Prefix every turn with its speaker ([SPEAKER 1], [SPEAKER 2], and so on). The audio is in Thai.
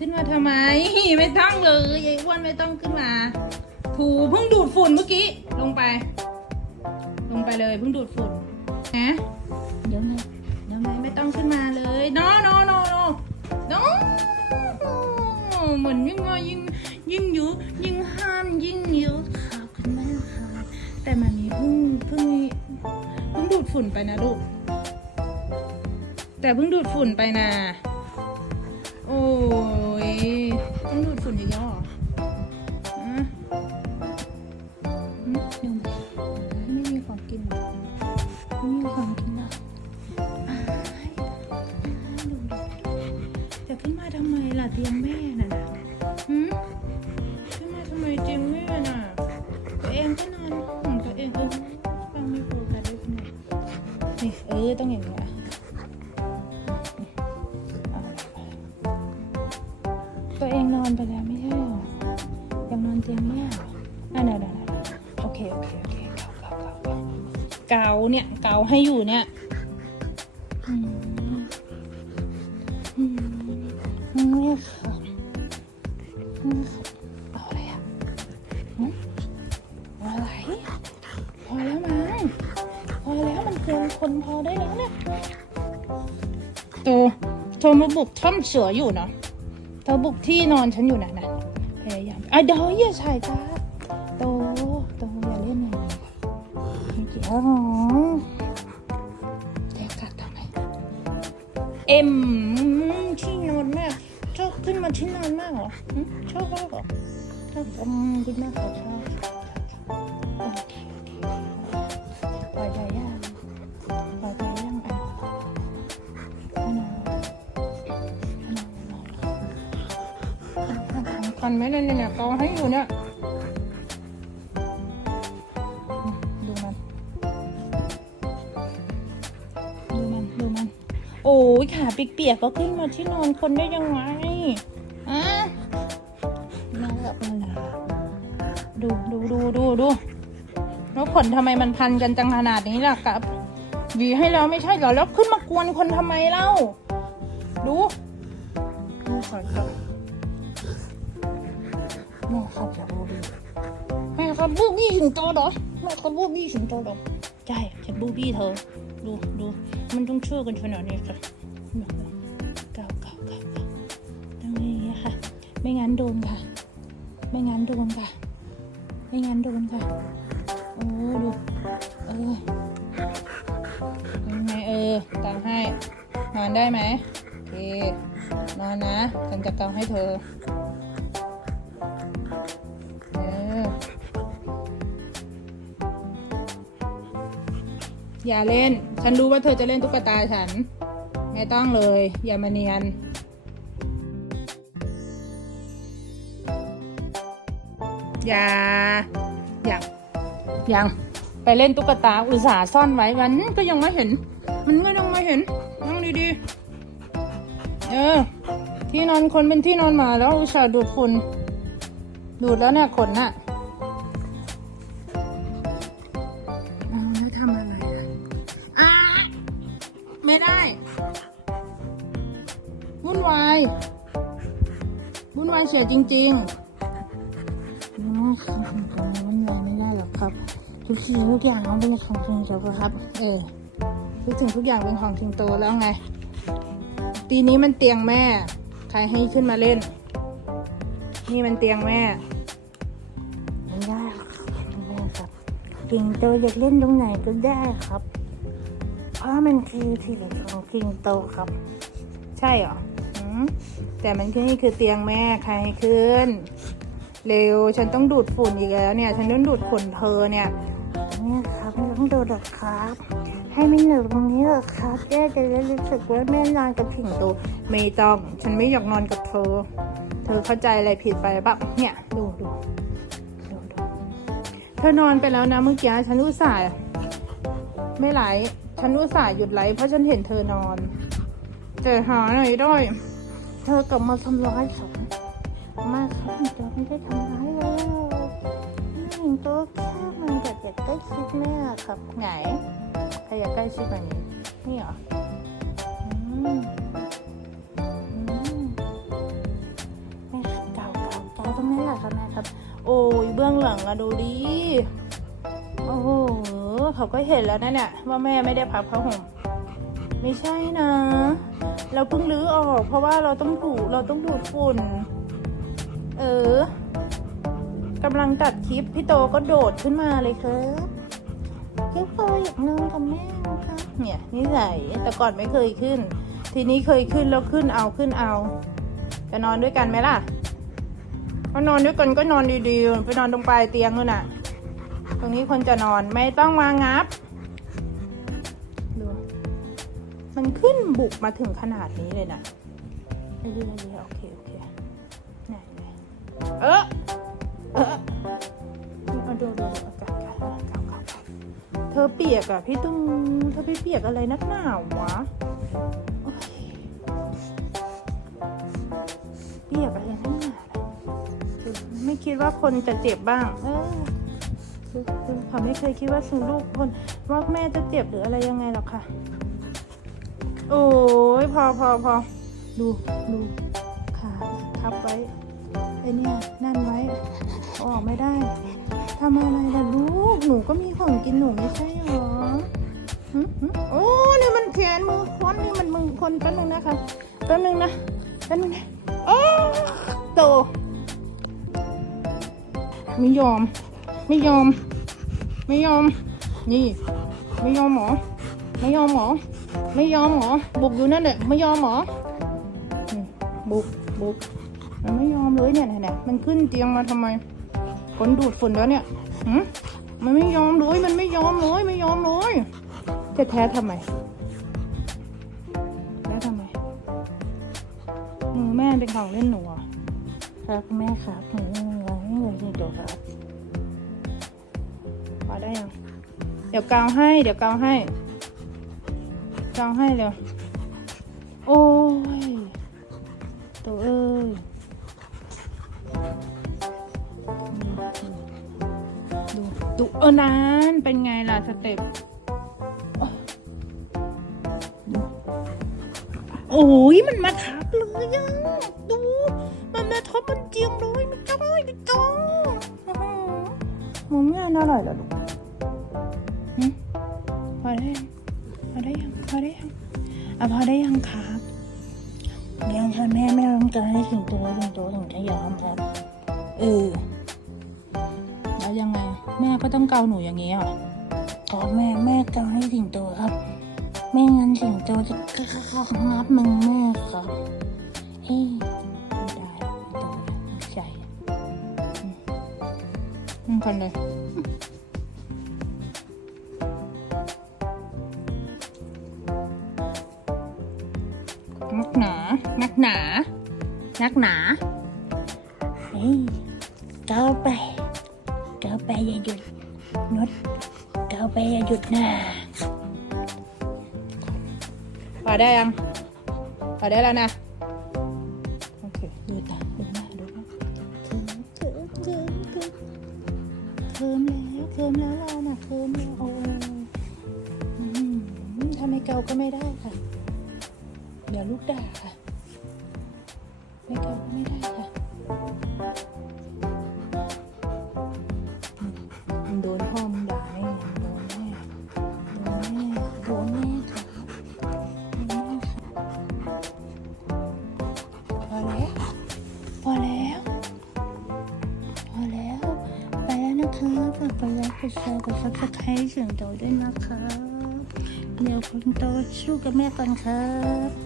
[SPEAKER 1] ขึ้นมาทำไม ไม่ต้องเลยยายอ้วนไม่ต้องขึ้นมา ถูเพิ่งดูดฝุ่นเมื่อกี้ ลงไป ลงไปเลยเพิ่งดูดฝุ่นนะเดี๋ยวไงเดี๋ยวไงไม่ต้องขึ้นมาเลย no no no no no เหมือนยิ่งว่ายิ่งยิ่งยุยิ่งห้ามยิ่งเยอะค่ะคุณแม่ค่ะแต่มันนี้เพิ่งเพิ่งเพิ่งดูดฝุ่นไปนะลูกแต่เพิ่งดูดฝุ่นไปนะ ต้องดูดฝุ่นอีกแล้วเหรออะอืมยังไม่มีของกินไม่มีของกินหรออ้ายดูดิจะขึ้นมาทำไมล่ะเตียงแม่น่ะหืมขึ้นมาทำไมเตียงแม่น่ะ ตัวเองก็นอนของตัวเองเออฟังไม่โฟกัสด้วยคุณแม่นี่เออต้องอย่างนี้อะ อนั่นน่ะนั่นน่ะโอเคโอเคโอเคเกาเกาเกาเกาเกาเนี่ยเกาให้อยู่เนี่ยอืมอืมนี่ค่ะเอาอะไรอะหืมเอะไรพอแล้วมั้งพอแล้วมันเกินคนพอได้แล้วเนี่ยตัวโทรมาบุกถ้ำเสืออยู่เนาะเธอบุกที่นอนฉันอยู่นะนะพยายามอะเดี๋ยวอย่าใส่ตา เดี๋ยวกัดทำไมเอ็มที่นอนมากชอบขึ้นมาที่นอนมากเหรอชอบมากเหรอชอบอืมคุณแม่ขอชอบโอเคโอคปล่อยใจย่างปล่อยใจยางอะให้นอนให้นอนนอนสำคัญไหมเนี่ยเนี่ยเขาให้อยู่เนี่ย ยขาเปียกๆก็ขึ้นมาที่นอนคนได้ยังไงอะน่ารักน่ารักดูดูดูดูดูแล้วขนทำไมมันพันกันจังขนาดนี้ล่ะครับหวีให้แล้วไม่ใช่เหรอแล้วขึ้นมากวนคนทำไมเล่า ดูดูขอครับแม่ครับจะบูบี้แม่ครับบูบี้สิงโตเหรอแม่ครับบูบี้สิงโตเหรอใช่ฉันบูบี้เธอ ดูดู มันต้องช่วยกันขนาดนี้ค่ะเก่าเก่าเก่าเก่าต้องนี้ค่ะ ไม่งั้นโดนค่ะ ไม่งั้นโดนค่ะ ไม่งั้นโดนค่ะ โอ้ดูเออยังไงเออตามให้ นอนได้ไหมโอเคนอนนะ ฉันจะเกาให้เธอ อย่าเล่น ฉันรู้ว่าเธอจะเล่นตุ๊กตาฉัน ไม่ต้องเลย อย่ามาเนียน อย่า อย่างยัง ไปเล่นตุ๊กตาอุตส่าห์ซ่อนไว้วันนั้นก็ยังไม่เห็น มันก็ยังไม่เห็นนั่งดีๆ เออ ที่นอนคนเป็นที่นอนหมาแล้วอุตส่าห์ดูดฝุ่นดูดแล้วเนี่ยขนน่ะ วุ่นวายวุ่นวายเสียจริงๆอืมวุ่นวายไม่ได้หรอกครับ ทุกสิ่งทุกอย่างมันเป็นของสิงโตครับ เออทุกสิ่งทุกอย่างเป็นของสิงโตแล้วไง ตีนี้มันเตียงแม่ ใครให้ขึ้นมาเล่น นี่มันเตียงแม่ไม่ได้ครับจริงโตอยากเล่นตรงไหนก็ได้ครับ เพราะมันคือที่เหลือของกิงโตครับ ใช่เหรอแต่มันคือนี่คือเตียงแม่ใครให้ขึ้น เร็วฉันต้องดูดฝุ่นอีกแล้วเนี่ย ฉันต้องดูดฝุ่นเธอเนี่ยเนี่ยครับไม่ต้องดูดหรอกครับ ให้ไม่เหนื่อยตรงนี้หรอกครับแม่จะได้รู้สึกว่าแม่นอนกับผิงโตไม่ต้องฉันไม่อยากนอนกับเธอ เธอเข้าใจอะไรผิดไปปะเนี่ยดูดูดูดูเธอนอนไปแล้วนะเมื่อกี้ฉันอุตส่าห์ไม่ไหล ฉันอุตส่าห์หยุดไลฟ์เพราะฉันเห็นเธอนอนเจอหาหน่อยด้วย เธอกลับมาทำร้ายฉันมากครับตัไม่ได้ทำร้ายเล้หนึ่งตัวแค่มันแบบอยากใกล้ชิดแม่ครับไงใครอยากใกล้ชิดแบบนี้นี่เหรอแม่เก่าเก่าเก่าตรงนี้แหละครับแม่ครับ โอ้ยเบื้องหลังอะดูดิ โอ้โหเขาก็เห็นแล้วนะเนี่ยว่าแม่ไม่ได้พับผ้าห่ม ไม่ใช่นะ เราเพิ่งรื้อออก เพราะว่าเราต้องดูเราต้องดูดฝุ่น เออกำลังตัดคลิปพี่โตก็โดดขึ้นมาเลยครับเก็บตัวอยากนอนกับแม่นะคะเนี่ยนิสัยแต่ก่อนไม่เคยขึ้น ทีนี้เคยขึ้นแล้วขึ้นเอาขึ้นเอาจะนอนด้วยกันไหมล่ะก็นอนด้วยกันก็นอนดีๆ ไปนอนตรงปลายเตียงนู่นน่ะ ตรงนี้คนจะนอนไม่ต้องมางับดูมันขึ้นบุกมาถึงขนาดนี้เลยนะเรื่อยๆโอเคโอเคไหนไหนเออเออเอาดูดูอากาศกาศอากาศอากาเธอเปียกอะพี่ตุ้มเธอไปเปียกอะไรนักหนาวะเปียกอะไรนักหนาไม่คิดว่าคนจะเจ็บบ้าง เออ คือคือเขาไม่เคยคิดว่าสูลูกคนว่าแม่จะเจ็บหรืออะไรยังไงหรอกค่ะ โอ้ยพอพอพอดูดูขาทับไว้ไอเนี่ยนั่นไว้ออกไม่ได้ทำอะไรล่ะลูกหนูก็มีของกินหนูไม่ใช่หรอหึหึโอ้นี่มันแขนมือคนนี่มันมือคนแป๊บนึงนะคะแป๊บนึงนะแป๊บนึงนะโอ้โตไม่ยอม ไม่ยอม ไม่ยอม นี่ ไม่ยอมหมอ ไม่ยอมหมอ ไม่ยอมหมอ บุกอยู่นั่นแหละ ไม่ยอมหมอ บุก บุก มันไม่ยอมเลยเนี่ยเนี่ยมันขึ้นเตียงมาทำไมคนดูดฝุ่นแล้วเนี่ยหืมมันไม่ยอมเลย มันไม่ยอมเลย ไม่ยอมเลย จะแท้ทำไมแท้ทำไมมือแม่เป็นของเล่นหนูครับแม่ครับหนูร้องเลยจริงๆครับ ได้ยัง เดี๋ยวกาวให้ เดี๋ยวกาวให้ กาวให้เร็ว โอ้ย ตัวเอ้ย ดูดูเออนานเป็นไงล่ะสเต็ปโอ้ยมันมาทับเลยอะดู มันมาทับบนเจียงเลยไม่จ้อยไม่จ้อย หมุนงานอร่อยเหรอลูกพอได้พอได้ยังพอได้ยังอะพอได้ยังครับยังค่ะแม่แม่ต้องการให้ถึงตัวถึงตัวถึงจะยอมครับเออแล้วยังไง แม่ก็ต้องเกาหนูอย่างนี้เหรอก็แม่แม่เกาให้ถึงตัวครับ ไม่งั้นถึงตัวจะงับมึงแม่ครับเฮ้ อืมคนเลยนักหนา นักหนา นักหนาเฮ้ยก้าวไปก้าวไปอย่าหยุดนุดก้าวไปอย่าหยุดนะพอได้ยังพอได้แล้วนะ มแล้วเราน่ะเคิมแล้วโอ้ยทำไมเกาก็ไม่ได้ค่ะ เดี๋ยวลูกด่าค่ะ ไม่เกาก็ไม่ได้ค่ะ กกดไลค์กดแชร์กดซับสไครต์เสียงโตด้วยนะคะ เดี๋ยวคุณโตสู้กับแม่ก่อนครับ